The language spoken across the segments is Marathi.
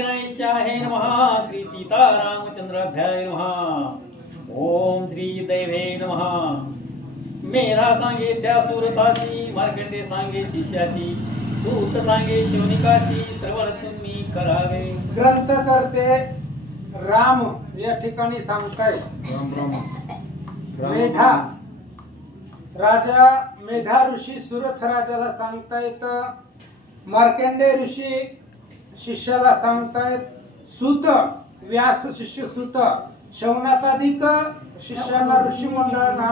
गणेशाय नमः। श्री सीतारामचंद्राभ्याय नमः। ओम श्री दैवे नमः। मेरा सांगे त्या सुरताची, मार्कंडे सांगे शिष्याची, सूत सांगे शौनिकाची, श्रवण तुम्ही करावे। ग्रंथ करते राम या ठिकाणी सांगताय मेधा राजा मेधा ऋषी सुरथ राजाला सांगतायत, मार्कंडे ऋषी शिष्याला सांगतायत, सूत व्यास शिष्य सूत शौनकाधिक शिष्याला ऋषी मंडळांना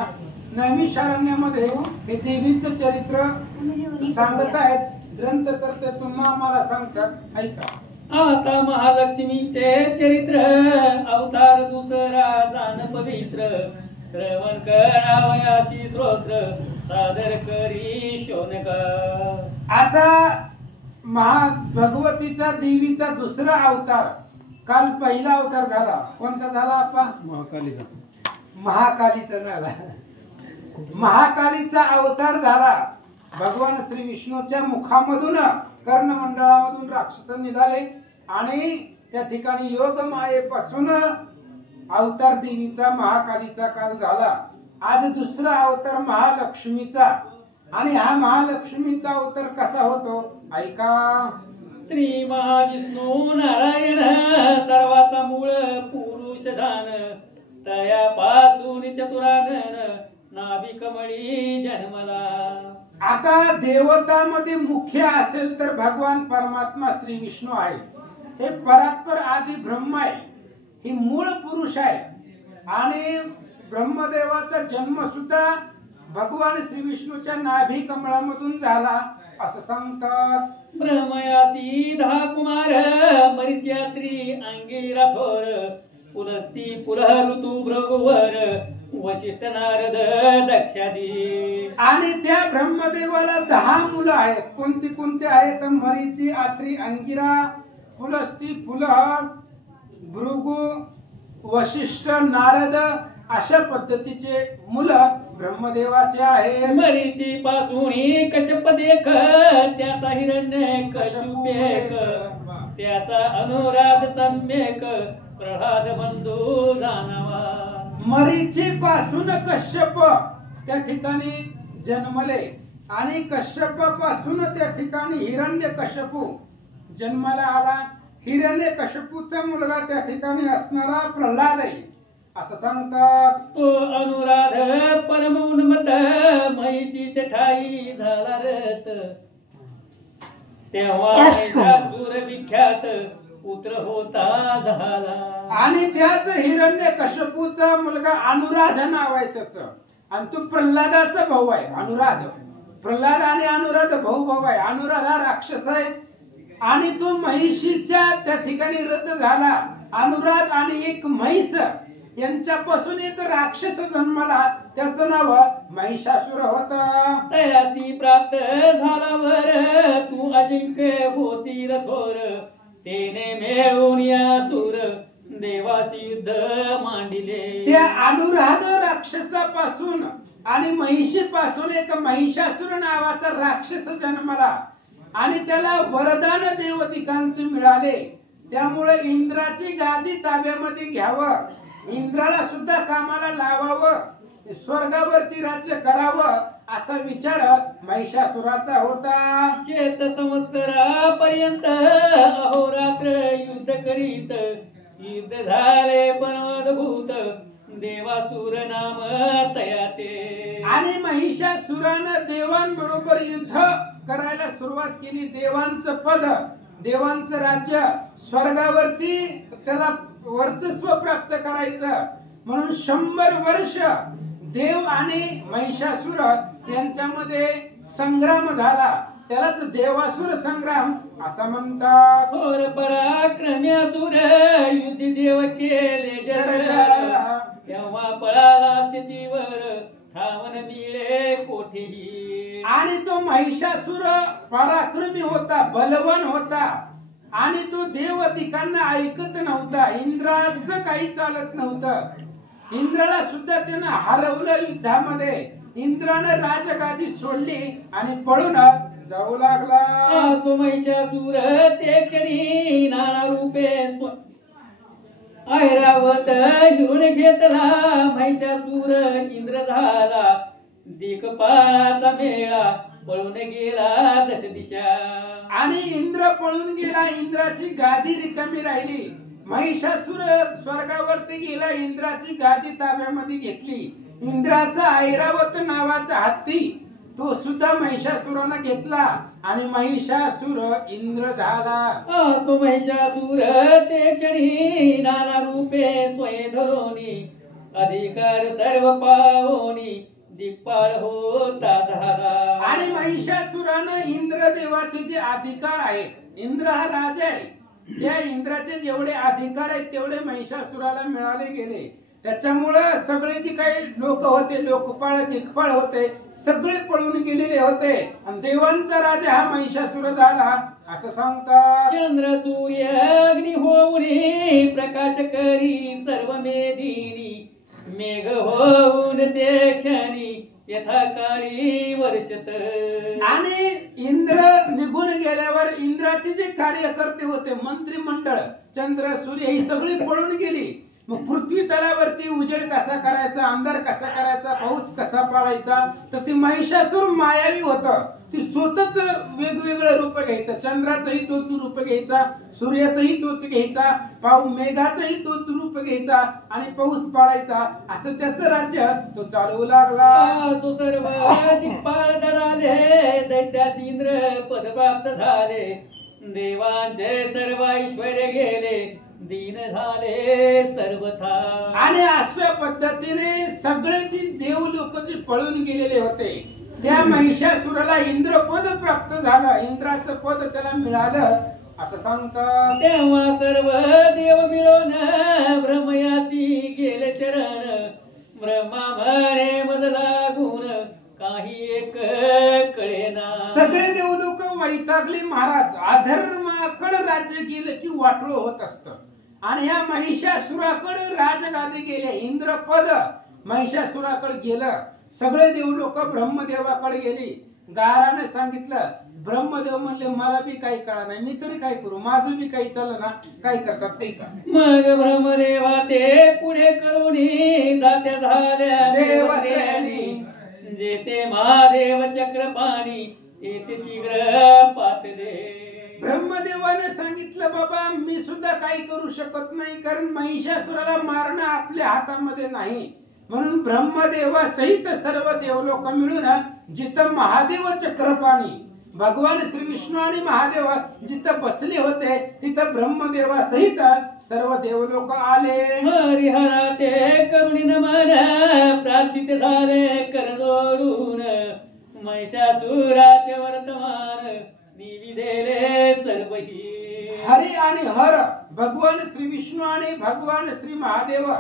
नैमिषारण्यामध्ये हे देवीचं चरित्र सांगत आहेत। ग्रंथ करते तुम्हा आम्हाला सांगतात ऐका। आता महालक्ष्मीचे चरित्र, अवतार दुसरा जाण पवित्र, श्रवण करावयाची स्तोत्र, सादर करी शौनका। आता भगवतीचा देवीचा दुसरा अवतार, काल पहिला अवतार झाला, कोणता झाला आपा? महाकालीचा झाला। महाकालीचा अवतार झाला। भगवान श्री विष्णूच्या मुखामधून कर्णमंडळामधून राक्षस निघाले आणि त्या ठिकाणी योग मायेपासून अवतार देवीचा महाकालीचा काल झाला। आज दुसरा अवतार महालक्ष्मीचा, आणि हा महालक्ष्मीचा अवतार कसा होतो ऐका। श्री महाविष्णू नारायण सर्वाचा मूळ पुरुष जाण, तयापासून चतुरानन नाभी कमळी जन्मला। आता देवतामध्ये मुख्य असेल तर भगवान परमात्मा श्री विष्णू आहे। हे परात्पर आदि ब्रह्म आहे, ही मूळ पुरुष आहे। आणि ब्रह्मदेवाचा जन्म सुद्धा भगवान श्री विष्णूच्या नाभी कमळामधून झाला असं सांगतात। ब्रह्मयासी 10 कुमार, मरिच्यात्री अंगिरा थोर, पुलस्ती पुलह ऋतू भृगुवर, वशिष्ठ नारद दक्षादी। आणि त्या ब्रह्मदेवाला 10 मुलं आहेत। कोणती कोणती आहेत? मरीची, आत्री, अंगिरा, पुलस्ती, पुलह, भृगु, वशिष्ठ, नारद अशा पद्धतीचे मुलं ब्रह्मदेवाचे आहे। मरीची पासून कश्यप देख, त्याचा हिरण्य कश्यप एक, त्याचा अनुराध सम्यक, प्रल्हाद बंधू जाणावा। मरीची पासून कश्यप त्या ठिकाणी जन्मले, आणि कश्यप पासून त्या ठिकाणी हिरण्य कश्यपू जन्माला आला। हिरण्य कश्यपूचा मुलगा त्या ठिकाणी असणारा प्रल्हाद आहे असं सांगतात। तो अनुराध परमोन्मत, महिषीचे ठाई झाला रथ, तेव्हा महिषासुर विख्यात पुत्र होता झाला। आणि त्याच हिरण्य कश्यपूचा मुलगा अनुराध नाव आहे त्याचं, आणि तो प्रल्हादाचा भाऊ आहे अनुराध। प्रल्हाद आणि अनुराध भाऊ आहे। अनुराध हा राक्षस आहे, आणि तो महिषीच्या त्या ठिकाणी रथ झाला। अनुराध आणि एक म्हैस यांच्यापासून एक राक्षस जन्मला, त्याचं नाव महिषासुर होतं। तयासी प्राप्त झाल्यावर तू अजिंक्य होती रथोर, तेने मिळून या सुर देवाशी युद्ध मांडिले। त्या अनुराध राक्षसापासून आणि महिषीपासून एक महिषासुर नावाचा राक्षस जन्मला, आणि त्याला वरदान देवतिकांचे मिळाले। त्यामुळे इंद्राची गादी ताब्यामध्ये घ्यावं, इंद्राला सुद्धा कामाला लावावं, स्वर्गावरती राज्य करावं असा विचार महिषासुराचा होता। शेत संवत्सरापर्यंत अहोरात्र युद्ध करीत, युद्ध झाले परमद्भूत, देवासुर नाम तयाते। आणि महिषासुरानं देवांबरोबर युद्ध करायला सुरुवात केली। देवांचं पद, देवांचं राज्य, स्वर्गावरती त्याला वर्चस्व प्राप्त करायचं म्हणून 100 वर्ष देव आणि महिषासुर यांच्यामध्ये संग्राम झाला। त्यालाच देवासुर संग्राम असं म्हणतात। थोर पराक्रमी असुर युद्ध देव केले जर, तेव्हा पळाला शेतीवर धावन मिळे कोठेही। आणि तो महिषासुर पराक्रमी होता, बलवान होता, आणि तो देवतिकांना ऐकत नव्हता। इंद्राचं काही चालत नव्हतं। इंद्राला सुद्धा त्यानं हरवलं युद्धामध्ये। इंद्राने राजगादी सोडली आणि पळून जाऊ लागला। तो महिषासुर ते क्षणी नाना रूपे ऐरावत हिरून घेतला महिषासूर इंद्र झाला दिक्पाळाचा मेळा पळून गेला दश दिशा. आणि इंद्र पळून गेला, इंद्राची गादी रिकामी राहिली. महिषासूर स्वर्गावरती गेला, इंद्राची गादी ताब्यामध्ये घेतली. इंद्राचा ऐरावत नावाचा हत्ती तो सुद्धा महिषासुरानं घेतला आणि महिषासूर इंद्र झाला. तो महिषासूर ते क्षणी नाना रूपे स्वय धरोनी अधिकार सर्व पावोनी दिक्पाळ होता झाला. आणि महिषासुरानं इंद्रदेवाचे जे अधिकार आहेत, इंद्र हा राजा आहे, त्या इंद्राचे जेवढे अधिकार आहेत तेवढे महिषासुराला मिळाले गेले. त्याच्यामुळं सगळे जे काही लोक होते, लोकपाळ दिक्पाळ होते, सगळे पळून गेलेले होते आणि देवांचा राजा हा महिषासूर झाला असं सांगतात. चंद्र सूर्य अग्नी होऊनी प्रकाश करी सर्व मेदिनी मेघ होऊन ते क्षणी यथाकाळी वर्षत. आणि इंद्र निघून गेल्यावर इंद्राचे जे कार्यकर्ते होते, मंत्रिमंडळ, चंद्र सूर्य ही सगळी पळून गेली. मग पृथ्वी तलावरती उजेड कसा करायचा, अंधार कसा करायचा, पाऊस कसा पाडायचा, तर ती महिषासूर मायावी होतं. ती स्वतःच वेगवेगळं रूप घ्यायचं. चंद्राचंही तोच रूप घ्यायचा, सूर्याचंही तोच घ्यायचा, मेघाचंही तोच रूप घ्यायचा आणि पाऊस पाडायचा. असं त्याचं राज्य तो चालवू लागला. तो सर्व दिक्पाळ दराले दैत्यास इंद्र पद प्राप्त झाले. देवांचे सर्व ऐश्वर्य गेले दीन झाले सर्वथा. आणि अशा पद्धतीने सगळे जे देव लोक जे पळून गेलेले होते त्या महिषासुराला इंद्रपद प्राप्त झालं, इंद्राचं पद त्याला मिळालं असं सांगतात. तेव्हा सर्व देव मिळून ब्रह्मयासी गेले शरण. ब्रह्मा म्हणे मज लागून काही एक कळेना. सगळे देव लोक वैतागले. महाराज अधर्माकडे राज्य गेलं की वाटोळ होत असतं आणि ह्या महिषासुराकडे राजगादी गेले. इंद्रपद महिषासुराकडे गेलं. सगळे देव लोक ब्रह्मदेवाकडे गेली. गाराने सांगितलं. ब्रह्मदेव म्हणले मला बी काही कळा नाही, मी तरी काय करू, माझं बी काही चाललं ना, काय करतात ते का. मग ब्रह्मदेवा ते पुढे करुणी जात्या झाल्या देवसेनी. जेते महादेव चक्रपाणी येते शीघ्र पातले. ब्रह्मदेवाने सांगितलं बाबा मी सुद्धा काही करू शकत नाही, कारण महिषासुराला मारणं आपल्या हातामध्ये नाही. म्हणून ब्रह्मदेवा सहित सर्व देवलोक मिळून जिथं महादेव चक्रपाणी भगवान श्री विष्णू आणि महादेव जिथं बसले होते तिथं ब्रह्मदेवा सहित सर्व देवलोक आले. हरिहरा ते करुणी नमन प्रार्थित झाले कर जोडून. महिषासुराचे वर्तमान निविदेले सर्वही. हरी आणि हर भगवान श्री विष्णू आणि भगवान श्री महादेव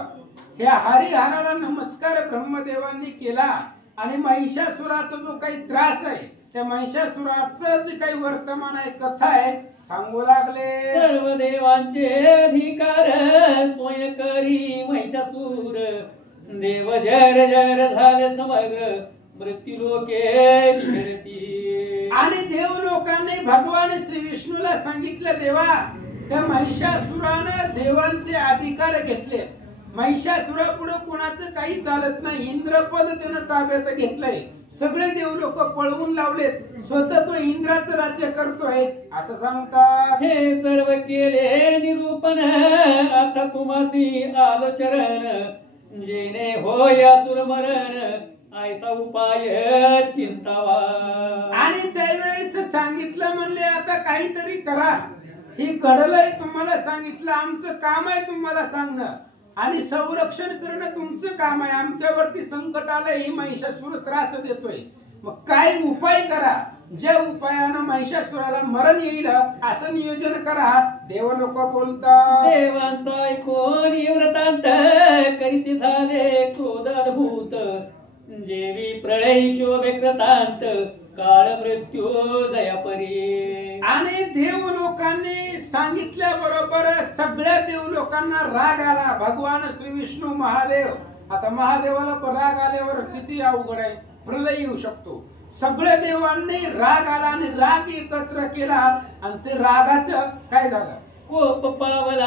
या हरिहराला नमस्कार ब्रह्मदेवांनी केला आणि महिषासुराचा जो काही त्रास आहे त्या महिषासुराचं जे काही वर्तमान आहे, कथा आहे, सांगू लागले. सर्व देवांचे अधिकार स्वयं करी महिषासूर. देव जर जर झाले समग्र मृत्यू लोके विहरती. आणि देव लोकांनी भगवान श्री विष्णूला सांगितलं देवा त्या महिषासुरानं देवांचे अधिकार घेतले. महिषासुरापुढे कोणाचं काही चालत नाही. इंद्रपद त्यानं ताब्यात घेतलंय. सगळे देव लोक पळवून लावलेत. स्वतः तो इंद्राचं राज्य करतोय असं सांगतात. हे सर्व केले निरूपण आता तुम्हासी आलो शरण. जेणे होय असुर मरण ऐसा उपाय चिंतावा. आणि त्यावेळेस सांगितलं म्हणले आता काहीतरी करा. हे घडलंय तुम्हाला सांगितलं, आमचं काम आहे तुम्हाला सांगणं आणि संरक्षण करणं तुमचं काम आहे. आमच्यावरती संकट आलंय, ही महिषासूर त्रास देतोय, मग काय उपाय करा. ज्या उपायानं महिषासुराला मरण येईल असं नियोजन करा. देव लोक बोलतात. देवांचा ऐकून व्रतांत करीत झाले क्रोध अद्भुत. जेवी प्रळय शोभे कृतांत काळ मृत्यू जयापरी. आणि देव लोकांनी सांगितल्या बरोबर सगळ्या देव लोकांना राग आला. भगवान श्री विष्णू महादेव, आता महादेवाला राग आल्यावर किती अवघड आहे, प्रलय येऊ शकतो. सगळ्या देवांनी राग आला आणि राग एकत्र केला आणि ते रागाचं काय झालं, कोप पावला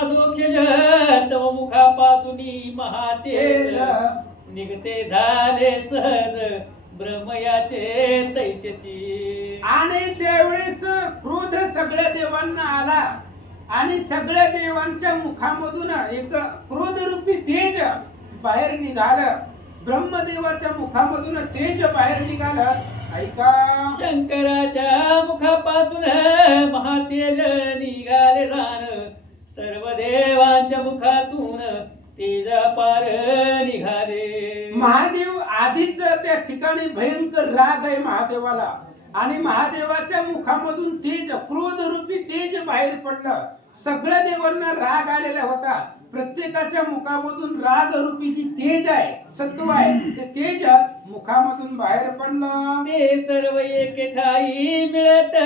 अधोक्षज तव मुखापासून महातेज निघते झाले सहज ब्रह्मयाचे तैसेची. आणि त्यावेळेस क्रोध सगळ्या देवांना आला आणि सगळ्या देवांच्या मुखामधून एक क्रोध रूपी तेज बाहेर निघालं. ब्रह्मदेवाच्या मुखामधून तेज बाहेर निघालं. ऐका, शंकराच्या मुखापासून महातेज निघाले रान सर्व देवांच्या मुखातून तेज पार निघाले. महादेव आधीच त्या ठिकाणी भयंकर राग आहे महादेवाला आणि महादेवाच्या मुखामधून तेज क्रोध रूपी तेज बाहेर पडलं. सगळ्या देवांना राग आलेला होता. प्रत्येकाच्या मुखामधून राग रूपी जी तेज आहे सत्व आहे ते तेज मुखामधून बाहेर पडलं. ते सर्व एके ठाई मिळत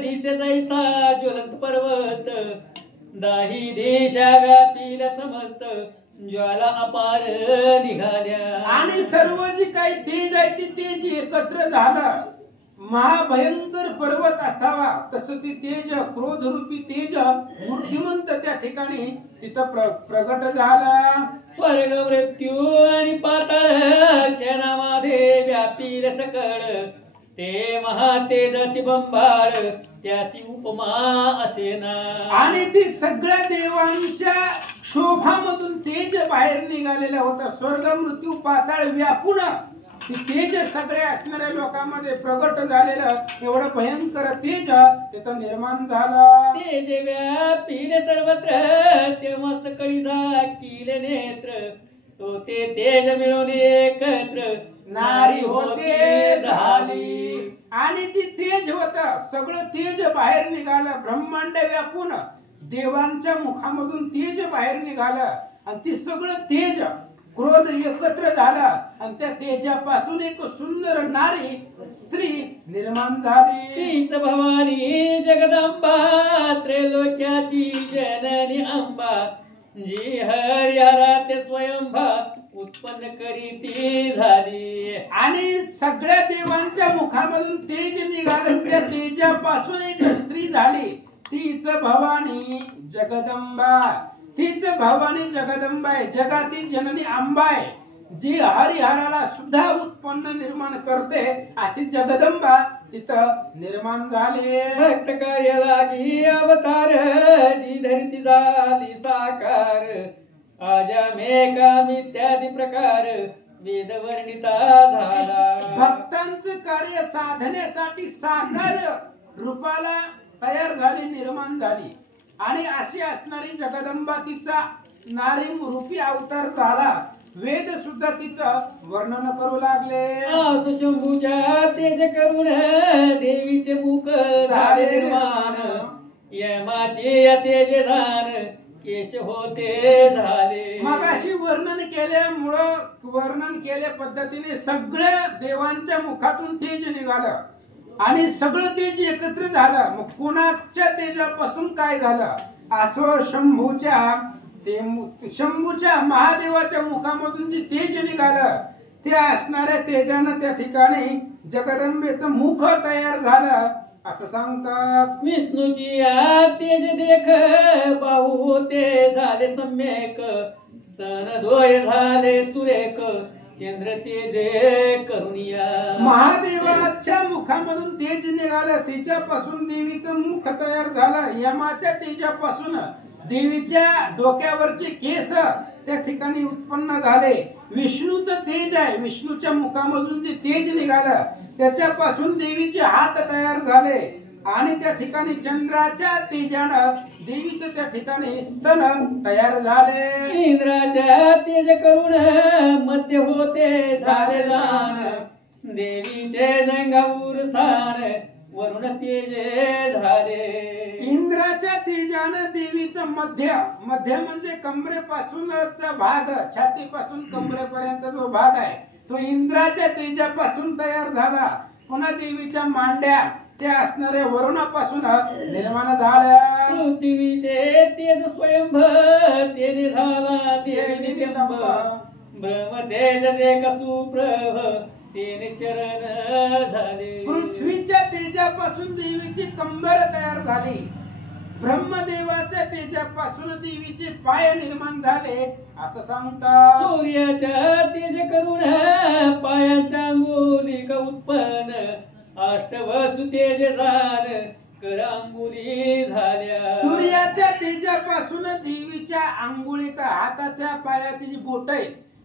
दिसे जैसा ज्वलंत पर्वत दाही देशा व्यापील समस्त ज्वाला अपार निघाल्या. आणि सर्व जी काही तेज आहे ती तेज एकत्र झालं. महाभयंकर पर्वत असावा तसं ती तेज क्रोध रूपी तेज मूर्तिमंत त्या ठिकाणी तिथं प्रगट झाला. स्वर्ग मृत्यू आणि पाताळ क्षणामध्ये व्यापील सकळ ते महातेज तिबंबाळ त्याची उपमा असेना. आणि ती सगळ्या देवांच्या शोभामधून तेज बाहेर निघालेलं होतं. स्वर्ग मृत्यू पाताळ व्यापून ती तेज सगळ्या असणाऱ्या लोकांमध्ये प्रगट झालेलं एवढं भयंकर तेज तिथं निर्माण झालं. तेज व्यापील सर्वत्र तेव्हा सकळी झाकीले नेत्र तो ते तेज मिळून एकत्र नारी होते झाली. आणि ती तेज होत सगळं तेज बाहेर निघालं. ब्रह्मांड व्यापून देवांच्या मुखामधून तेज बाहेर निघालं आणि ती सगळं तेज क्रोध एकत्र झाला आणि त्या तेजापासून एक सुंदर नारी स्त्री निर्माण झाली. तीच भवानी जगदंबा त्रैलोक्याची जननी अंबा जी हरिहरा ते स्वयंभा उत्पन्न करी ती झाली. आणि सगळ्या देवांच्या मुखामधून तेज निघालं. त्या तेजापासून एक स्त्री झाली. तीच भवानी जगदंबा. तीच भवानी जगदंबा आहे. जगातील जननी अंबा आहे जी हरिहराला सुद्धा उत्पन्न निर्माण करते. अशी जगदंबा तिथं निर्माण झाली. भक्त कार्य लागी अवतार जी धरती झाली साकार आजा मेघाम इत्यादी प्रकार वेद वर्णिता झाला. भक्तांचं कार्य साधण्यासाठी साकार रूपाला तयार झाली निर्माण झाली. आणि अशी असणारी जगदंबा तिचा नारी रूपी अवतार झाला. वेद सुद्धा तिचं वर्णन करू लागले. शंभूच्या तेज करून देवीचे मुख झाले निर्माण यमाचे तेज धान केश होते झाले. मग अशी वर्णन केल्या पद्धतीने सगळ्या देवांच्या मुखातून तेज निघालं आणि सगळं तेज एकत्र झालं. मग कोणाच्या तेजापासून काय झालं? असो शंभूच्या महादेवाच्या मुखामधून जे तेज निघालं त्या असणाऱ्या तेजानं त्या ठिकाणी जगदंबेचं मुख तयार झालं असं सांगतात. विष्णूची तेज देख बाहू होते झाले सम्यक सन डोळे झाले सुरेख चंद्र तेज करुणिया. महादेवाच्या मुखामधून तेज निघालं. तिच्यापासून देवीचं मुख तयार झालं. यमाच्या तेजापासून देवीच्या डोक्यावरचे केस त्या ठिकाणी उत्पन्न झाले. विष्णूचं तेज आहे. विष्णूच्या मुखामधून जे तेज निघालं त्याच्यापासून देवीचे हात तयार झाले आणि त्या ठिकाणी चंद्राच्या तेजानं देवीचं त्या ठिकाणी स्तन तयार झाले. इंद्राच्या तेज करून मध्य होते झाले जाण देवीचे जंगाऊर स्थान वरुण तेज झाले. इंद्राच्या तेजानं देवीचं मध्य म्हणजे कमरेपासूनचा भाग छातीपासून कमरेपर्यंत जो भाग आहे तो इंद्राच्या तेजापासून तयार झाला. पुन्हा देवीच्या मांड्या त्या असणाऱ्या वरुणापासून निर्माण झाल्या. पृथ्वीचे तेज स्वयंभ तेने झाला देवी नित्यंब ब्रह्मतेज एक सुप्रभ तेने चरण झाले. पृथ्वीच्या तेजापासून देवीची कंबर तयार झाली ब्रह्मदेवाच्या तेजापासून देवीचे पाय निर्माण झाले असं सांगतात. सूर्याच्या तेज करून पायांच्या अंगुलिक उत्पन्न अष्टवसु तेज झाल कर अंगुली झाल्या. सूर्याच्या तेजापासून देवीच्या अंगुलिका हाताच्या पायाची जी बोट आहे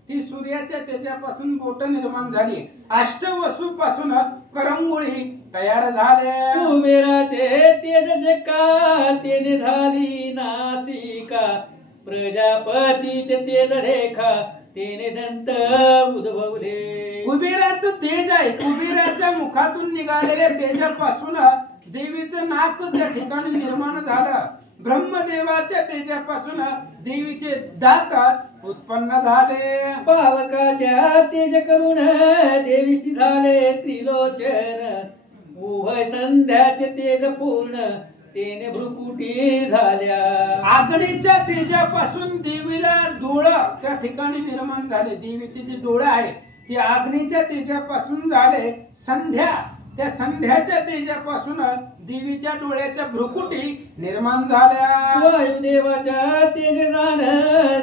ती सूर्याच्या तेजापासून बोट निर्माण झाली. अष्टवसू पासून करंगुळी तयार झाल्या. कुबेराचे तेज का तेने झाली नासिका प्रजापतीचे तेज रेखा तेने दंत उद्भवले. कुबेराचं तेज आहे. कुबेराच्या मुखातून निघालेल्या तेजापासून देवीचं नाक त्या ठिकाणी निर्माण झालं. ब्रह्मदेवाच्या तेजापासून देवीचे दात उत्पन्न झाले. पावकाच्या तेज करून देवीशी झाले त्रिलोचन उभय संध्याचे तेज पूर्ण तेने भ्रुकुटी झाल्या. आगडीच्या तेजापासून देवीला डोळं त्या ठिकाणी निर्माण झाले. देवीचे जे डोळे आहे ते अग्नीच्या तेजापासून झाले. संध्या त्या संध्याच्या तेजापासून देवीच्या डोळ्याच्या भ्रुकुटी निर्माण झाल्या. वायुदेवाच्या तेजगान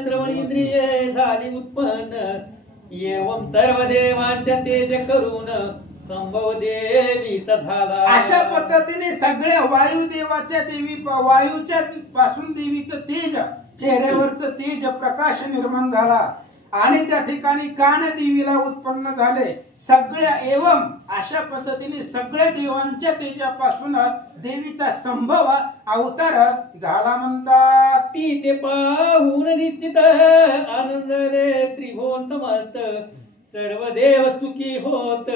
श्रवण इंद्रिये झाली उत्पन्न एवं सर्व देवांच्या तेज करून संभव देवीचा झाला. अशा पद्धतीने सगळ्या वायुदेवाच्या वायूच्या पासून देवीचं तेज चेहऱ्यावरचं तेज प्रकाश निर्माण झाला आणि त्या ठिकाणी कान देवीला उत्पन्न झाले. सगळ्या एवं अशा पद्धतीने सगळ्या देवांच्या तेजापासून देवीचा संभव अवतार झाला म्हणतात. ती ते पाहून निश्चित आनंदले त्रिभुवन समस्त सर्व देव सुखी होत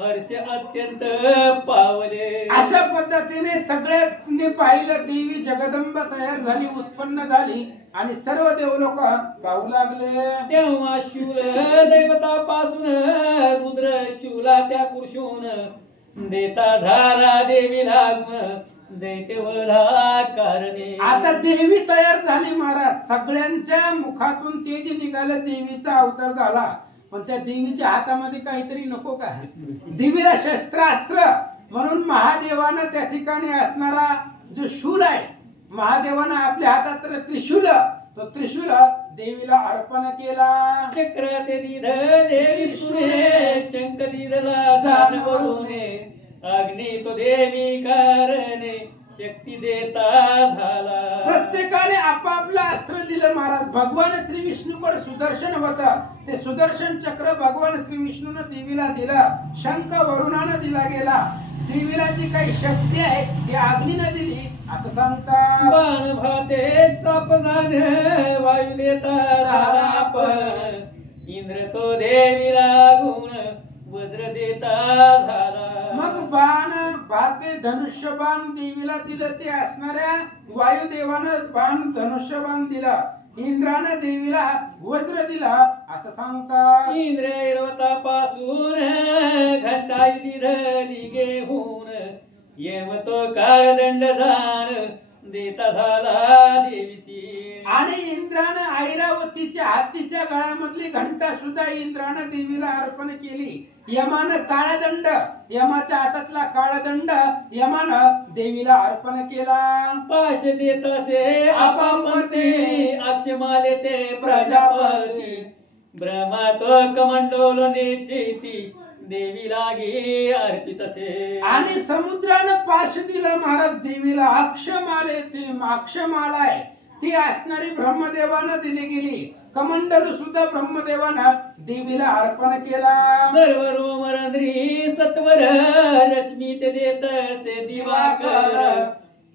हर्ष अत्यंत पावले. अशा पद्धतीने सगळ्यांनी पाहिलं देवी जगदंबा तयार झाली उत्पन्न झाली आणि सर्व देव लोक पाहू लागले. तेव्हा शूल दैवतापासून रुद्र शूला त्या कुर्शून देता झाला देवी लागून दैत्यवधा कारणे. आता देवी तयार झाली महाराज. सगळ्यांच्या मुखातून तेज निघालं. देवीचा अवतार झाला. पण त्या देवीच्या हातामध्ये काहीतरी नको का? देवीला शस्त्रास्त्र म्हणून महादेवानं त्या ठिकाणी असणारा जो शूल आहे महादेवानं आपल्या हातात त्रिशूल तो त्रिशूल देवीला अर्पण केला. चक्र ते दिधले विष्णुने शंख दिधला जाण करूने अग्नी तो देवी कारणे शक्ती देता झाला. प्रत्येकाने आपापलं अस्त्र दिलं महाराज. भगवान श्री विष्णूकडे सुदर्शन होतं. ते सुदर्शन चक्र भगवान श्री विष्णूने देवीला दिलं. शंख वरुणानं दिला गेला. देवीला जी काही शक्ती आहे ती अग्नीने दिली असं सांगतात. बाण भाते तापदान वायू देता झाला पण इंद्र तो देवी लागून वज्र देता झाला. मग बाण भाते धनुष्यबाण देवीला दिलं. ते असणाऱ्या वायुदेवानं बाण धनुष्यबाण दिला. इंद्रानं देवीला वज्र दिला असं सांगतात. इंद्र ऐरवतापासून घंटा दिधली घेऊन येम तो काळदंड दान देता झाला देवीची. आणि इंद्रानं ऐरावतीच्या हातीच्या गळ्यामधली घंटा सुद्धा इंद्रानं देवीला अर्पण केली. यमानं काळदंड यमाच्या हातातला काळदंड यमानं देवीला अर्पण केला. पाश देत असे आपापते अक्षमाले ते प्रजापती ब्रह्मा तो कमंडोल निश्चिती देवी लागी अर्पित असे. आणि समुद्रानं पाश दिला महाराज देवीला. अक्षमाले ती अक्षमाला आहे ती असणारी ब्रह्मदेवानं दिली गेली. कमंडल सुद्धा ब्रह्मदेवानं देवीला अर्पण केला. सर्व रोमरंध्री सत्वर रश्मी ते देत से दिवाकर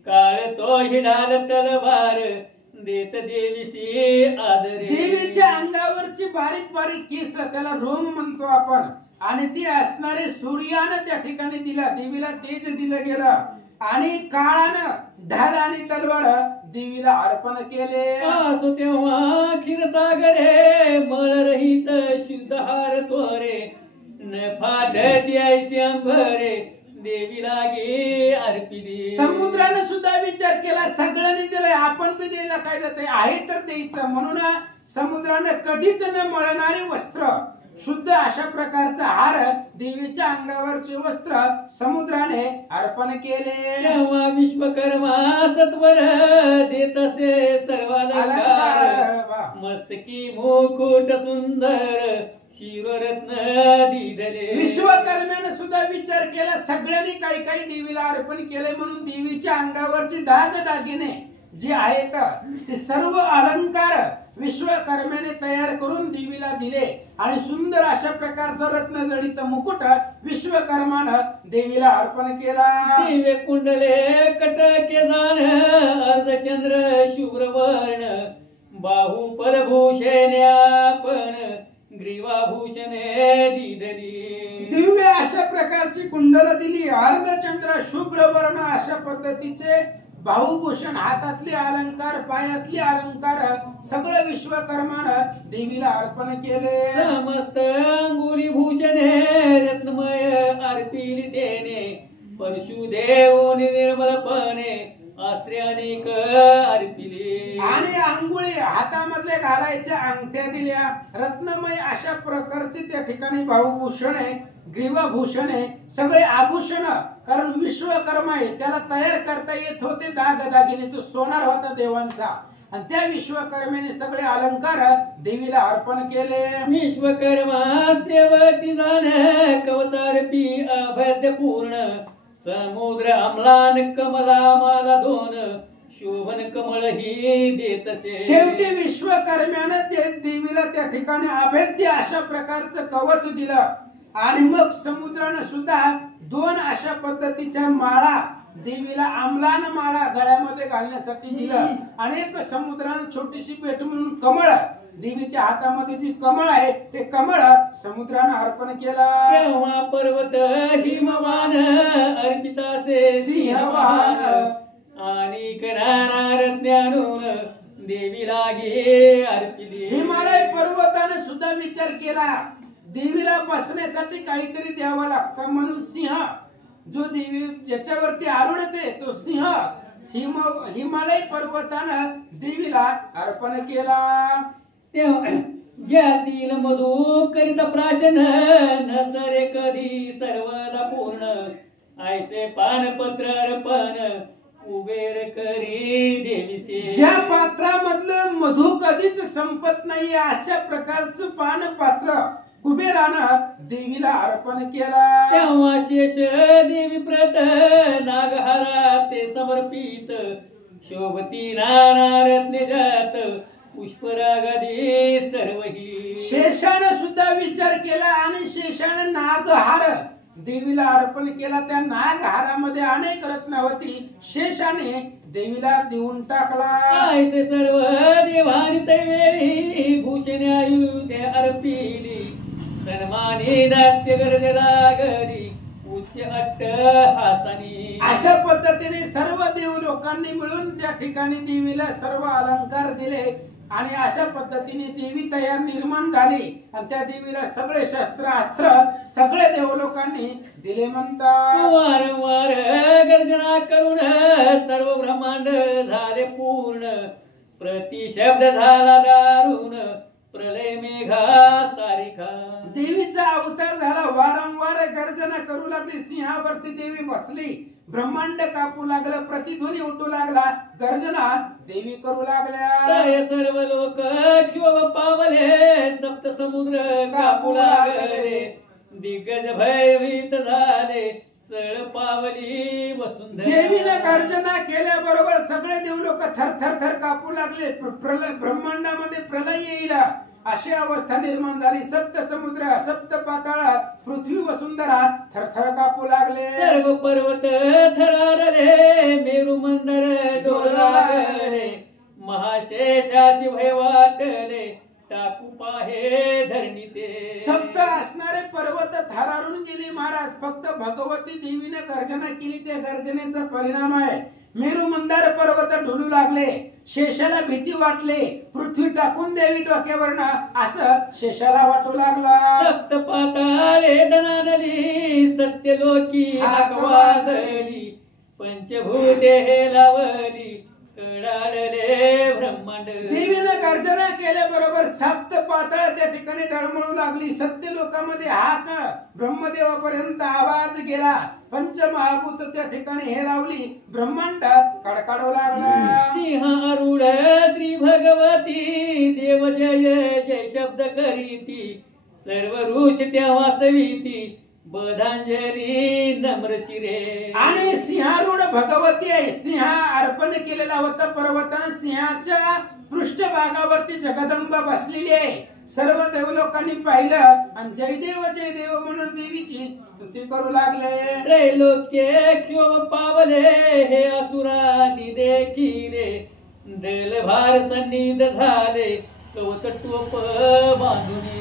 काळ तो हिडाल तलवार देत देवीशी आदरे. देवीच्या अंगावरची बारीक बारीक केस त्याला रोम म्हणतो आपण. आणि ती असणारे सूर्यानं त्या ठिकाणी दिला. देवीला तेज दिलं गेलं आणि काळानं ढाल आणि तलवार देवीला अर्पण केले. असो तेव्हा क्षीरसागरे मळ रहित शुद्ध हार त्वरे न फाटती ऐसी अंबरे देवी लागे अर्पिली. समुद्रानं सुद्धा विचार केला. सगळ्यांनी दिलंय आपण बी द्यायला काय जाते आहे तर द्यायचं. म्हणून समुद्रानं कधीच न मळणारी वस्त्र शुद्ध अशा प्रकारचा हार देवीच्या अंगावरचे वस्त्र समुद्राने अर्पण केले. तेव्हा विश्वकर्मा सत्वर देत असे सर्वालंकार, मस्तकी मुकुट सुंदर शिररत्न दिदले. विश्वकर्म्याने सुद्धा विचार केला, सगळ्यांनी काही काही देवीला अर्पण केले म्हणून देवीच्या अंगावरचे दागिने जे आहेत ते सर्व अलंकार विश्वकर्म्याने तयार करून देवीला दिले आणि सुंदर अशा प्रकारचा रत्नजडित मुकुट विश्वकर्मानं देवीला अर्पण केला. दिव्य कुंडले कटके जाण अर्धचंद्र शुभ्रवर्ण बाहुपल भूषण्यापण ग्रीवाभूषणे दिदली. दिव्य अशा प्रकारची कुंडल दिली, अर्धचंद्र शुभ्र वर्ण अशा पद्धतीचे बाहुभूषण, हातातले अलंकार, पायातले अलंकार सगळं विश्वकर्मानं देवीला अर्पण केले. समस्त अंगुली भूषणे रत्नमय अर्पिली तेने परशुदेव निर्मलपणे अस्त्र्यानिक अर्पिली. आणि अंगुळी हातामधले घालायच्या अंगठ्या दिल्या, रत्नमय अशा प्रकारचे त्या ठिकाणी बाहुभूषणे, ग्रीवभूषणे, सगळे आभूषण, कारण विश्वकर्मा आहे त्याला तयार करता येत होते दागिने, तो सोनार होता देवांचा, आणि त्या विश्वकर्म्याने सगळे अलंकार देवीला अर्पण केले. विश्वकर्मा सेवती जाण कवचारपी अभद्य पूर्ण समुद्र अमलान कमला माला दोन शोभन कमळ ही देतसे. शेवटी विश्वकर्म्याने ते देवीला त्या ठिकाणी अभेद्य अशा प्रकारचं कवच दिलं आणि मग समुद्रानं सुद्धा दोन अशा पद्धतीच्या माळा देवीला अमलान माळा गळ्यामध्ये घालण्यासाठी दिलं. अनेक समुद्रानं छोटीशी पेट म्हणून कमळ, देवीच्या हातामध्ये जी कमळ आहे ते कमळ समुद्रानं अर्पण केलं. तेव्हा पर्वत हिमवान अर्पितासे सिंहवान आणि नाना रत्नानून देवीला गे अर्पिली. हिमालय पर्वताने सुद्धा विचार केला, देवीला बसण्यासाठी काहीतरी द्यावं लागतं म्हणून सिंह, जो देवी ज्याच्यावरती आरूढते तो सिंह हिमालय पर्वतानं देवीला अर्पण केला. ज्यातील मधु करिता प्राचन नसरे कधी सर्वदा पूर्ण ऐसे पानपत्र अर्पण कुबेर करी देवीचे. ज्या पात्रामधलं मधु कधीच संपत नाही अशा प्रकारचं पानपात्र कुबेरानं देवीला अर्पण केला. तेव्हा शेष देवी प्रत नागहारा ते समर्पित शोभती नाना रत्ने जात पुष्परागादी सर्वही. शेषानं सुद्धा विचार केला आणि शेषानं नागहार देवीला अर्पण केला. त्या नागहारामध्ये अनेक रत्न होती, शेषाने देवीला देऊन टाकला. ऐसे सर्व देवानी तैवेळी भूषणे आयुधे अर्पिली सन्मानी नाट्य गरजेला गरी उच्च अट्टहासानी. अशा पद्धतीने सर्व देव लोकांनी मिळून त्या ठिकाणी देवीला सर्व अलंकार दिले आणि अशा पद्धतीने देवी तयार निर्माण झाली आणि त्या देवीला सगळे शस्त्र अस्त्र सगळे देव लोकांनी दिले म्हणतात. वारंवार गर्जना करून सर्व ब्रह्मांड झाले पूर्ण प्रतिशब्द झाला दारुण प्रलय मेघा सारिखा. देवीचा अवतार झाला, वारंवार गर्जना करू लागली, सिंहावरती देवी बसली, ब्रह्मांड कापू लागलं, प्रतिध्वनी उठू लागला, गर्जना देवी करू लागल्या. सर्व लोक क्षोभ पावले सप्त समुद्र कापू लागले दिग्गज भयभीत झाले सळ पावली वसुंधरा. देवीने गर्जना केल्याबरोबर सगळे देव लोक थर थर थर कापू लागले, ब्रह्मांडामध्ये प्रलय येईल अशी अवस्था निर्माण झाली. सप्त समुद्र सप्त पाताळ पृथ्वी वसुंधरा थरथर कापू लागले. सर्व पर्वत थरारले मेरू मंदर डोल लागले महाशेषासी भय वाटले टाकू पाहे धरणी ते. सप्त असणारे पर्वत थरारून गेले महाराज. फक्त भगवती देवीने गर्जना केली, त्या गर्जनेचा परिणाम आहे. मेरू मंदार पर्वत डोलू लागले, शेषाला भीती वाटले, पृथ्वी टाकून द्यावी डोक्यावरनं असं शेषाला वाटू लागला. सप्त पाताळे दनादली सत्यलोकी हाक वाजली पंचभूते हे लावली कडाडले ब्रह्मांड. देवीने गर्जना केल्याबरोबर सप्त पाताळ त्या ठिकाणी डळमळू लागली. सत्य लोकांमध्ये हाक ब्रह्मदेवापर्यंत आवाज गेला. पंचमहाभूत त्या ठिकाणी हे लावली. ब्रह्मांड कडकडू लागला. सिंहारूढ श्री भगवती देव जय जय शब्द करीती. सर्व ऋष त्या वास्तविती बधांजली नम्र शिरे. आणि सिंहारूढ भगवती आहे. सिंह अर्पण केलेला होता पर्वतान. सिंहाच्या पृष्ठभागावरती जगदंबा बसलेली आहे. सर्व देवलोकांनी पाहिलं आणि जय देव म्हणून देवीची स्तुती करू लागले. त्रैलोक्य क्षोभ पावले हे असुरानी देखिले. दलभार सन्निध झाले कवच टोप बांधुनी.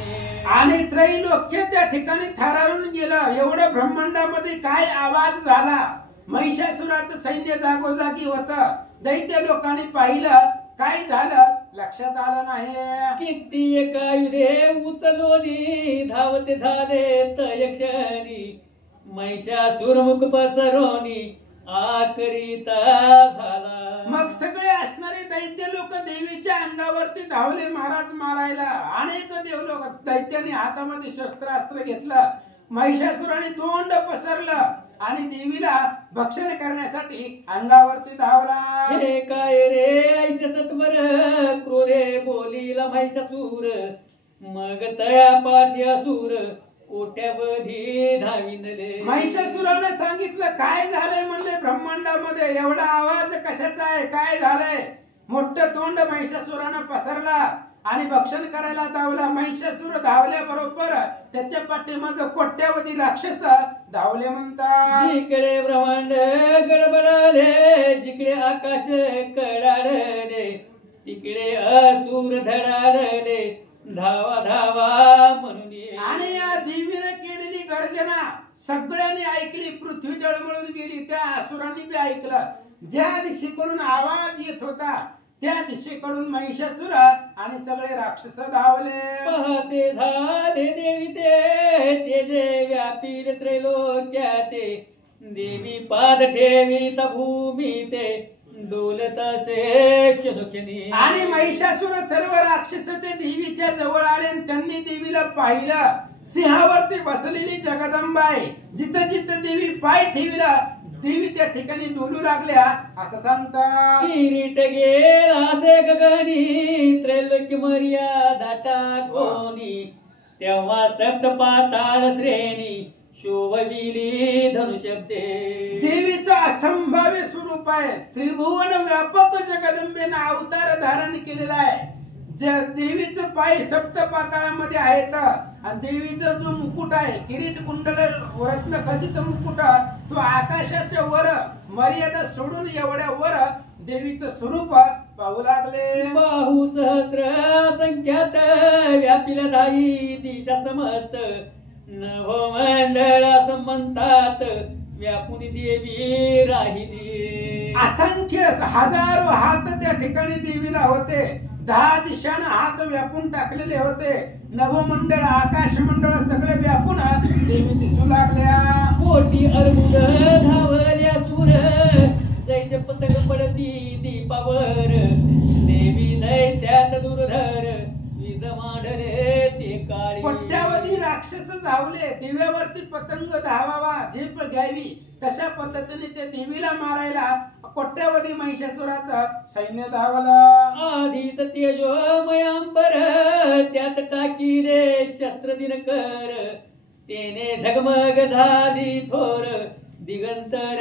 आणि त्रैलोक्य त्या ठिकाणी थरारून गेलं. एवढ्या ब्रह्मांडामध्ये काय आवाज झाला. महिषासुराचं सैन्य जागोजागी होतं. दैत्य लोकांनी पाहिलं. काय झालं लक्षात आलं नाही. किती एका युधे उचलोनी धावते झाले तयक्षणी. महिषासुर मुख पसरोनी आकरिता झाला. मग सगळे असणारे दैत्य लोक देवीच्या अंगावरती धावले महाराज मारायला. अनेक देवलोक दैत्याने हातामध्ये शस्त्रास्त्र घेतलं. महिषासुराने तोंड पसरलं आणि देवीला भक्षण करण्यासाठी अंगावरती धावला. हे काय रे ऐसे सत्वर क्रोधे बोलीला महिषासूर. मग तया पाठी असुर कोट्यावधी धाविनले. महिषासुराने सांगितलं काय झालंय म्हणले. ब्रह्मांडामध्ये एवढा आवाज कशाचा आहे. काय झालंय. मोठं तोंड महिषासुराने पसरला आणि भक्षण करायला धावला. महिषासुर धावल्या बरोबर त्याच्या पाठीमागे कोट्यावधी राक्षस धावले म्हणतात. जिकडे ब्रह्मांड गडबडाले जिकडे आकाश कडाडले तिकडे असुर धडाडले. धावा धावा म्हणून. आणि या देवीने केलेली गर्जना सगळ्यांनी ऐकली. पृथ्वी डळमळून गेली. त्या असुरांनी बी ऐकलं. ज्या दिशेकडून आवाज येत होता त्या दिशेकडून महिषासुर आणि सगळे राक्षस धावले. पहाते झाले देवी ते जे व्यापील त्रैलोक्याते. देवी पाद ठेवीत भूमी ते डोलत असे क्षणोक्षणी. आणि महिषासुर सर्व राक्षस ते देवीच्या जवळ आले आणि त्यांनी देवीला पाहिलं. सिंहावरती बसलेली जगदंबा आहे. जिथं जिथं देवी पाय ठेवला देवी त्या ठिकाणी डोलू लागल्या असं सांगतात. किरीट गेला असे गगनी त्रैलोक्य मर्यादा टाकोनी. तेव्हा सप्त पाताळ श्रेणी शोभविली धनुष्यब्दे. देवीचं असंभाव्य स्वरूप आहे. त्रिभुवन व्यापक जगदंबेनं अवतार धारण केलेला आहे. देवीचं पाय सप्त पाताळामध्ये आहेत आणि देवीचा जो मुकुट आहे किरीट कुंडल रत्न खचित मुकुट तो आकाशाच्या वर मर्यादा सोडून एवढ्या वर देवीचं स्वरूप पाहू लागले. बाहू सहस्र संख्यात व्यापील धाई दिशा समस्त. नभोमंडळ म्हणतात व्यापुनी देवी राहिली. असंख्य हजारो हात त्या ठिकाणी देवीला होते. 10 दिशांना हात व्यापून टाकलेले होते. नभोमंडळ आकाश मंडळ सगळे व्यापून देवी दिसू लागल्या. कोटी अर्बुद धावल्या सूर जैसे पतंग पडती दीपावर. देवी नाही त्यात दुर्धर विध मांडले ते काळी. कोट्यावधी राक्षस धावले. दिव्यावरती पतंग धावावा झेप घ्यावी तशा पद्धतीने ते देवीला मारायला कोट्यावधी महिषासुराचं सैन्य धावलं. आधीच तेजोमयांबर त्यात टाकीले शस्त्र दिनकर. तेने झगमग झाली थोर दिगंतर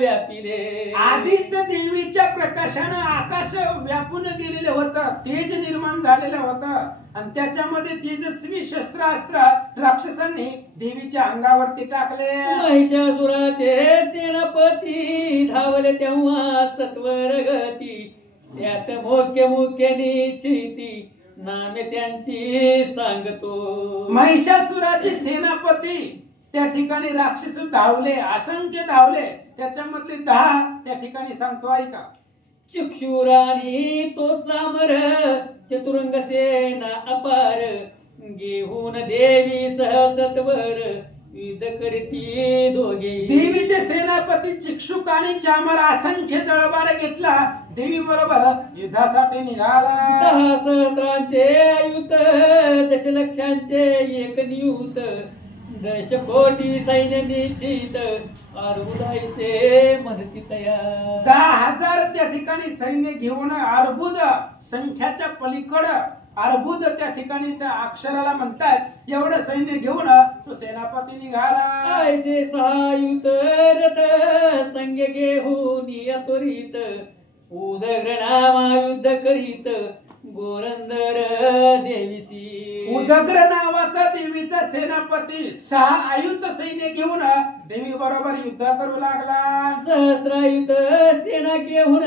व्यापिले. आधीच देवीच्या प्रकाशानं आकाश व्यापून गेलेलं होतं. तेज निर्माण झालेलं होतं आणि त्याच्यामध्ये तेजस्वी शस्त्रास्त्र राक्षसांनी देवीच्या अंगावरती टाकले. महिषासुराचे सेनापती धावले तेव्हा सत्वर गती. त्यात मुख्य निश्चिती नामे त्यांची सांगतो. महिषासुराचे सेनापती त्या ठिकाणी राक्षस धावले. असंख्य धावले. त्याच्यामधले 10 त्या ठिकाणी सांगतो ऐका. चक्षुराणी तो चामर चतुरंग सेना अपार. घेऊन देवी सहसत्वर युद्ध करती दोघे. देवीचे सेनापती चिक्षुक आणि चामर असंख्य दळबार घेतला. देवी बरोबर युद्धासाठी निघाला. 10 सहस्रांचे आयुध, दशलक्षांचे एक नियुत, 10 कोटी सैन्य निश्चित, अर्बुदाईचे म्हणती तयार. 10,000 त्या ठिकाणी सैन्य घेऊन अर्बुद संख्याच्या पलीकडं अर्बुद त्या ठिकाणी त्या अक्षराला म्हणतात एवढं सैन्य घेऊन तो सेनापती निघाला. ऐसे सायुत रथ संग घेऊन त्वरित, उदग्र नामा युद्ध करीत, गोरंदर देवीसी. उदग्र नावाचा देवीचा सेनापती 6 आयुध सैन्य घेऊन देवी बरोबर युद्ध करू लागला. सहस्रायुत सेना घेऊन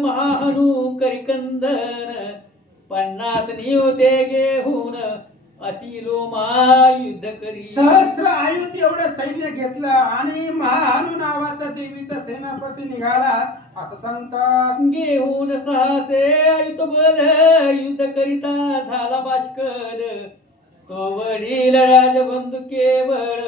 महाहनु करिकंदन, 50 नियुते घेऊन अशी लोमा युद्ध करी. सहस्र आयुध एवढं सैन्य घेतलं आणि महाहनु नावाचा देवीचा सेनापती निघाला असं सांगतात. घेऊन 600 आयुध बल युद्ध करिता झाला बाष्कल, तो वडील राजबंधू केवळ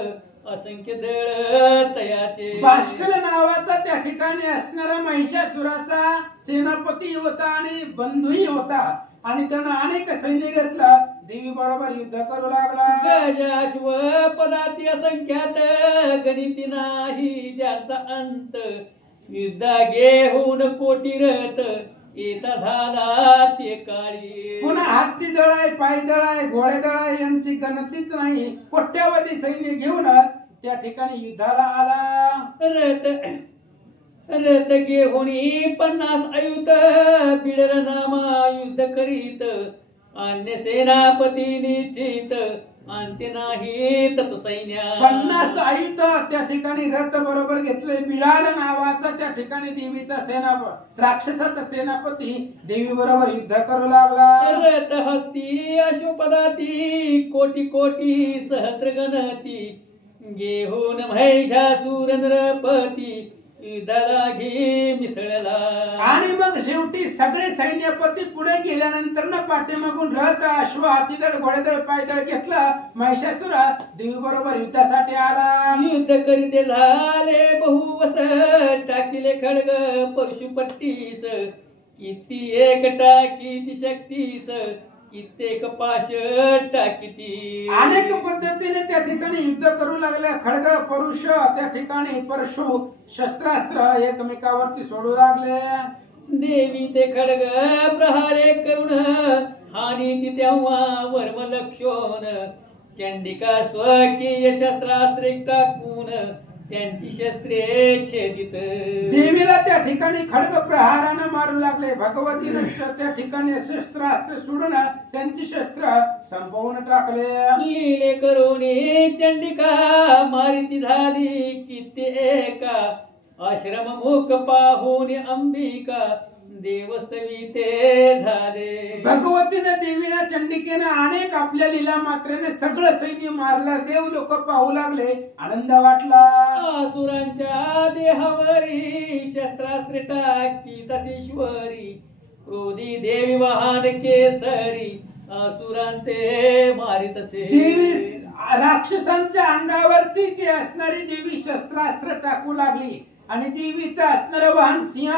असंख्य दळ तयाचे. बाष्कल नावाचा त्या ठिकाणी असणारा महिषासुराचा सेनापती होता आणि बंधूही होता आणि त्यानं अनेक सैन्य घेतलं. देवी बरोबर युद्ध करू लागला. गजाश्व पदाती असंख्यात, गणिती नाही ज्यांचा अंत, युद्ध घेऊन कोटी रथ येता झाला ते काळी. पुन्हा हत्ती दळ आहे, पायी दळ आहे, घोडे दळ आहे, यांची गणतीच नाही. कोट्यावधी सैन्य घेऊन त्या ठिकाणी युद्धाला आला. रथ घेऊन 50 आयुध, बिडर नामा युद्ध करीत, अन्य सेनापती निश्चित, अंत्य नाही तत सैन्या. 50 आयुध त्या ठिकाणी रथ बरोबर घेतले. बिडाल नावाचा त्या ठिकाणी देवीचा सेनापती राक्षसाचा सेनापती देवी बरोबर युद्ध करू लागला. रथ हस्ती अशोपदाती, कोटी कोटी सहस्र गणती, घेऊन महिषासुर नरपती, युद्धाला घे मिसळला. आणि मग शेवटी सगळे सैन्यपती पुढे गेल्यानंतर ना पाठीमागून रथ, अश्व, हातीदळ, घोडेदळ, पायदळ घेतलं. महिषासुर देवी बरोबर युद्धासाठी आला. युद्ध करीते झाले बहुवस, टाकिले खड्ग परशुपट्टीस, किती एक टाकी शक्तीस, कित्येक पाश टाकीती. अनेक पद्धतीने त्या ठिकाणी युद्ध करू लागले. खड्ग, परुष, त्या ठिकाणी परशु, शस्त्रास्त्र एकमेकावरती सोडू लागले. देवी ते खड्ग प्रहारे करून, हानी ती तेव्हा वर्म लक्षोन, चंडिका स्वकीय शस्त्रास्त्रे टाकून, त्यांची शस्त्रे छेदित. देवीला त्या ठिकाणी खड्ग प्रहारानं मारू लागले. भगवतीने त्या ठिकाणी शस्त्रास्त्र सोडून त्यांची शस्त्र संपवून टाकले. लीले करुणी चंडिका मारिती झाली कित्येका, आश्रम मुख पाहून अंबिका, देवस्तवी ते झाले. भगवतीने देवीला चंडिकेने अनेक आपल्या लीला मात्रेने सगळं सैन्य मारलं. देव लोक पाहू लागले, आनंद वाटला. असुरांच्या देहावरी शस्त्रास्त्र टाकी तसेश्वरी, क्रोधी देवी वाहन केसरी, असुरांचे मारित असे. देवी राक्षसांच्या अंगावरती ती असणारी देवी शस्त्रास्त्र टाकू लागली आणि देवीचा असणारा वाहन सिंह,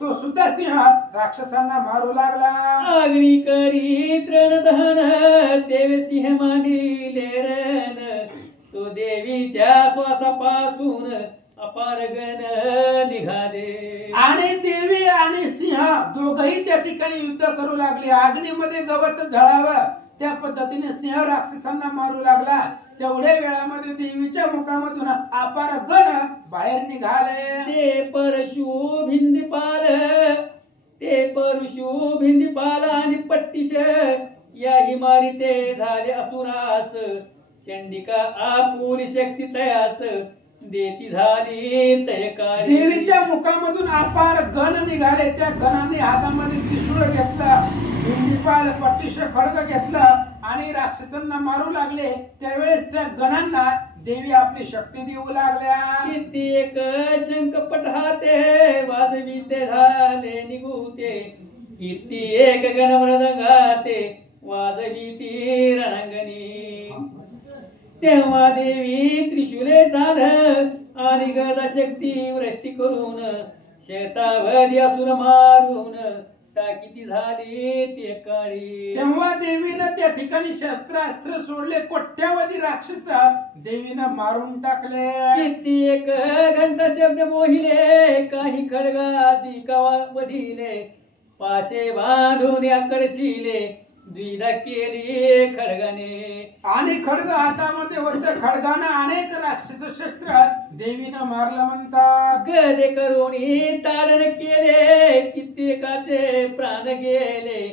तो सुद्धा सिंह राक्षसांना मारू लागला. अग्नी करी तृणधन, देव सिंह मांडिले रण, तो देवीच्या श्वासापासून अपार गण निघाले. आणि देवी आणि सिंह दोघही त्या ठिकाणी युद्ध करू लागले. अग्नीमध्ये गवत जळावं त्या पद्धतीने सिंह राक्षसांना मारू लागला. तेवढ्या वेळामध्ये देवीच्या मुखामधून अपार गण बाहेर निघाले. ते परशु भिंदीपाल आणि पट्टीश, याही मारिते झाले असुरास, चंडिका आपुरी शक्ती तयास, देती झाली तयकाळी. देवीच्या मुखामधून अपार गण निघाले. त्या गणाने हातामध्ये त्रिशूळ घेतलं, भिंडीपाल, पट्टीश, खड्ग घेतलं आणि राक्षसांना मारू लागले. त्यावेळेस त्या गणांना देवी आपली शक्ती देऊ लागल्या. किती एक शंखपट हाते, वाजविते झाले निघूते, किती एक गण मृदंगाते, वाजविती रणांगणी. तेव्हा देवी त्रिशूले साध आणि गदा शक्ती वृष्टी करून, शेतावधी असुर मारून टाकीती झाली ते काळी. तेव्हा देवीनं त्या ठिकाणी शस्त्रास्त्र सोडले, कोट्यावधी राक्षस देवीनं मारून टाकले. कित्येक घंटा शब्द मोहिले, काही खडगादी कवा वधिले, पाशे बांधून या कळशिले, द्विधा केली खडगाने. आणि खडग हातामध्ये होतं, खडगानं अनेक राक्षस शस्त्र देवीनं मारलं म्हणतात. गदे करून तारण केले, कित्येकाचे प्राण गेले,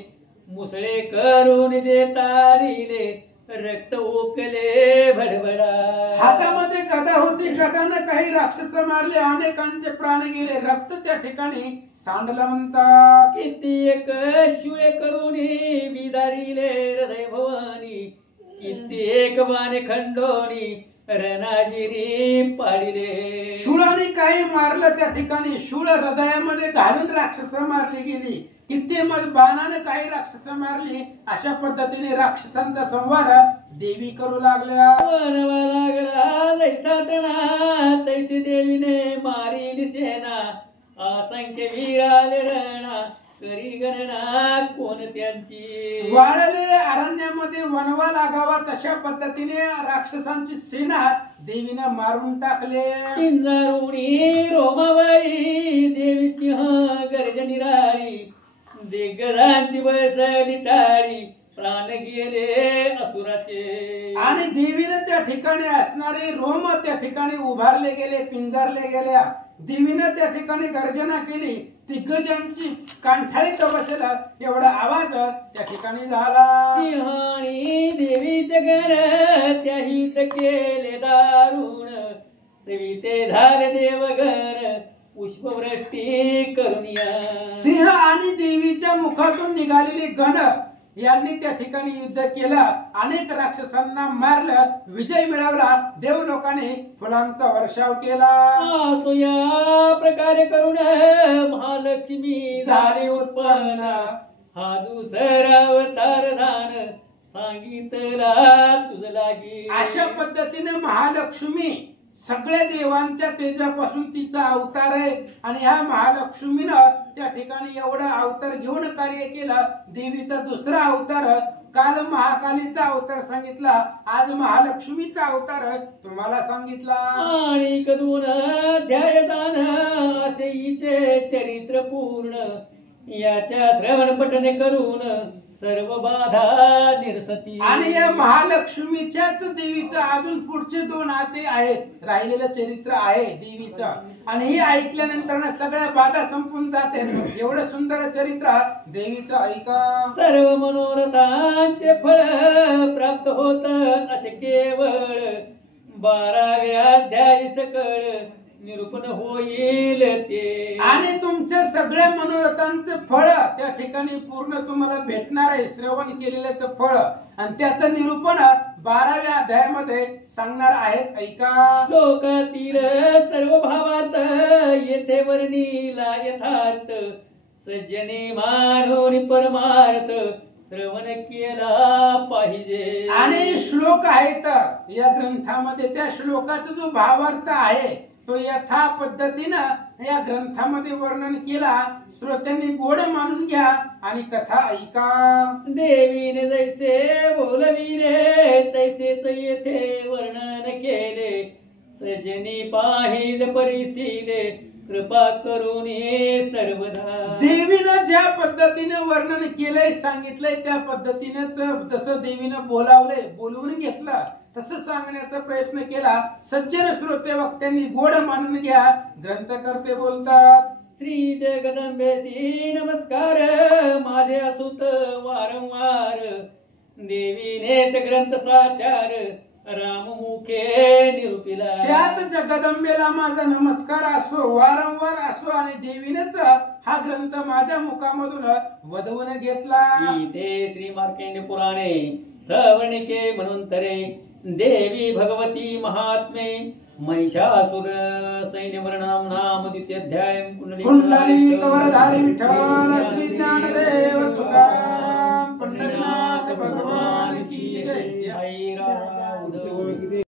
मुसळे करून जे तारिले, रक्त ओकले भडभडा. हातामध्ये गदा होती, गदानं काही राक्षस मारले, अनेकांचे प्राण गेले, रक्त त्या ठिकाणी सांडलं म्हणतात. कित्येक शिळे करून विदारिले हृदय भवानी, कित्येक बाणे खंडोनी रणागिरी पाडिले. शूळाने काही मारलं त्या ठिकाणी, शूळ हृदयामध्ये घालून राक्षस मारली गेली, किती मग बाणाने काही राक्षस मारली. अशा पद्धतीने राक्षसांचा संहार देवी करू लागल्या. वनवा लागला जैसा तणा, तैसी देवीने मारिली सेना, असंख्य वीराले रणा, करी गणना कोण त्यांची. वाळले अरण्यामध्ये वनवा लागावा तशा पद्धतीने राक्षसांची सेना देवीनं मारून टाकले. पिंजारुणी रोमावळी, देवी सिंह गर्ज निराळी, दिग्गजांची बसली टाळी, प्राण गेले असुराचे. आणि देवीनं त्या ठिकाणी असणारे रोम त्या ठिकाणी उभारले गेले, पिंजारले गेल्या. देवीनं त्या ठिकाणी गर्जना केली, दिग्गजांची कांठाळीत बसेल एवढा आवाज त्या ठिकाणी झाला. सिंहाणी देवीचे गण त्याहीत केले दारुण, सेविते झाले देवगण पुष्पवृष्टी करुनिया. सिंह आणि देवीच्या मुखातून निघालेले गण यांनी त्या ठिकाणी युद्ध केलं, अनेक राक्षसांना मारलं, विजय मिळवला. देवलोकाने फुलांचा वर्षाव केला. असो या प्रकारे करून महालक्ष्मी झाले उत्पन्न, हा दुसरा अवतार दान सांगितला तुझ लागी. अशा पद्धतीने महालक्ष्मी सगळ्या देवांच्या तेजापासून तिचा अवतार आहे. आणि ह्या महालक्ष्मीनं त्या ठिकाणी एवढा अवतार घेऊन कार्य केलं. देवीचा दुसरा अवतार काल महाकालीचा अवतार सांगितला, आज महालक्ष्मीचा अवतार तुम्हाला सांगितला. आणि दोन अध्याय दान असे हिचे चरित्र पूर्ण, याच्या श्रवण पठने करून सर्व बाधा निरसती. आणि या महालक्ष्मीच्याच देवीचं अजून पुढचे 2 अध्याय आहेत, राहिलेलं चरित्र आहे देवीचं. आणि हे ऐकल्यानंतर सगळ्या बाधा संपून जाते. एवढं सुंदर चरित्र देवीचं ऐका. सर्व मनोरथांचे फळ प्राप्त होत असे केवळ, 12व्या अध्याय सकळ निरूपण होईल ते. आणि तुमच्या सगळ्या मनोरथांचं फळ त्या ठिकाणी पूर्ण तुम्हाला भेटणार आहे, श्रवण केलेल्याचं फळ. आणि त्याचं निरूपण 12व्या अध्यायामध्ये सांगणार आहेत, ऐका. श्लोकातील सर्व भावार्थ येथे वर्णिला यथार्थ, सज्जने मानून परमार्थ श्रवण केला पाहिजे. आणि श्लोक आहेत या ग्रंथामध्ये, त्या श्लोकाचा जो भावार्थ आहे तो यथा पद्धतीनं या ग्रंथामध्ये वर्णन केला. श्रोत्यांनी गोड मानून घ्या आणि कथा ऐका. देवीने जैसे बोलविले तैसेच येथे वर्णन केले, सजनी पाहिज परिसीले कृपा करून सर्वदा. देवीनं ज्या पद्धतीने वर्णन केलंय, सांगितलंय त्या पद्धतीनेच जसं देवीनं बोलावलंय, बोलवून घेतलं तसं सांगण्याचा प्रयत्न केला. सज्जन श्रोते वक्त्यांनी गोड मानून घ्या. ग्रंथकर्ते बोलतात, श्री जगदंबेसी नमस्कार, माझे असुत वारंवार, देवीनेच ग्रंथ साचार राममुखे निरूपिला. त्याच जगदंबेला माझा नमस्कार असो, वारंवार असो. आणि देवीनेच हा ग्रंथ माझ्या मुखामधून वधवून घेतला. इथे श्री मार्कंडेय पुराणे सवर्णिके म्हणून तरे, देवी भगवती महात्मे महिषासुर सैन्यवर्णाम नाम द्वितीय अध्याय. कुंडली कवरधारी विठ्ठल श्री ज्ञानदेव